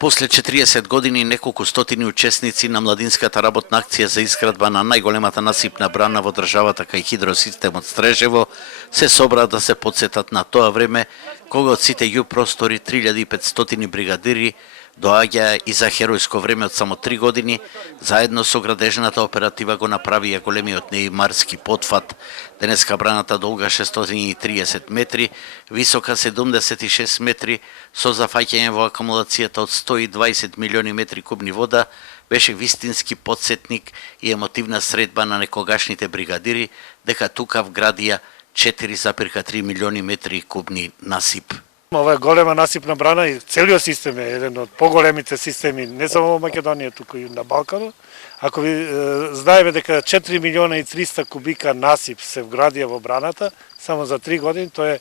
После 40 години неколку стотини учесници на младинската работна акција за изградба на најголемата насипна брана во државата кај хидросистемот Стрежево се собраа да се потсетат на тоа време кога од сите ју простори 3500 бригадири доаѓаа и за херојско време од само 3 години, заедно со градежната оператива го направија големиот неимарски потфат. Денеска браната долга 630 метри, висока 76 метри, со зафаќање во акумулацијата од 120 милиони метри кубни вода, беше вистински потсетник и емотивна средба на некогашните бригадири, дека тука вградија 4,3 милиони метри кубни насип. Ова е голема насипна брана и целиот систем е еден од поголемите системи не само во Македонија, туку и на Балканот. Ако ви знаеме дека 4 милиона и 300 кубика насип се вградија во браната, само за 3 години, тоа е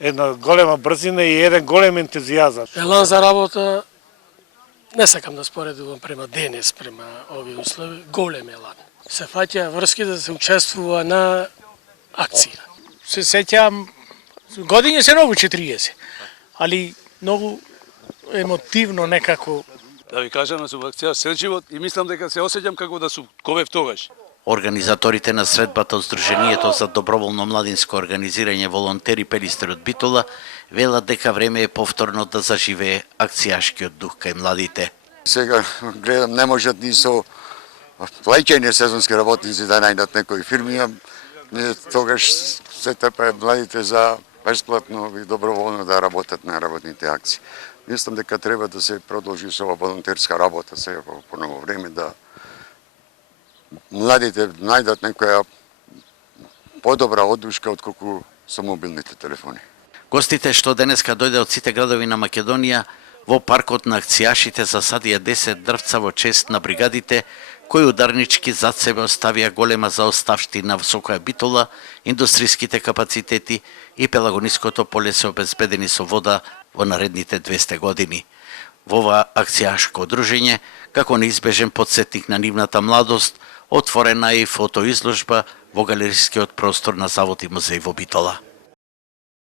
една голема брзина и еден голем ентузијазам. Елан за работа, не сакам да споредувам према денес, према овие услови, голем елан. Се фаќа врски да се учествува на акција. Се сеќавам, години се многу 40, али многу емотивно некако. Да ви кажам, на акција сел живот и мислам дека се осеќам како да сум ковев тогаш. Организаторите на средбата од Сдруженијето за доброволно младинско организирање волонтери Пелистер од Битола велат дека време е повторно да заживее акцијашкиот дух кај младите. Сега гледам, не можат ни со плаќање сезонски работници да најдат некои фирми, ние тогаш се трпае младите за бесплатно и доброволно да работат на работните акции. Мислам дека треба да се продолжи со ова волонтерска работа сега по ново време, да младите најдат некоја подобра одушка отколку со мобилните телефони. Гостите што денеска дојде од сите градови на Македонија во паркот на акцијашите засадија 10 дрвца во чест на бригадите кои ударнички зад себе оставија голема заоставштина со која Битола, индустриските капацитети и Пелагониското поле се обезбедени со вода во наредните 200 години. Во ова акцијашко одружење, како неизбежен потсетник на нивната младост, отворена е и фотоизложба во галерискиот простор на Завод и музеј во Битола.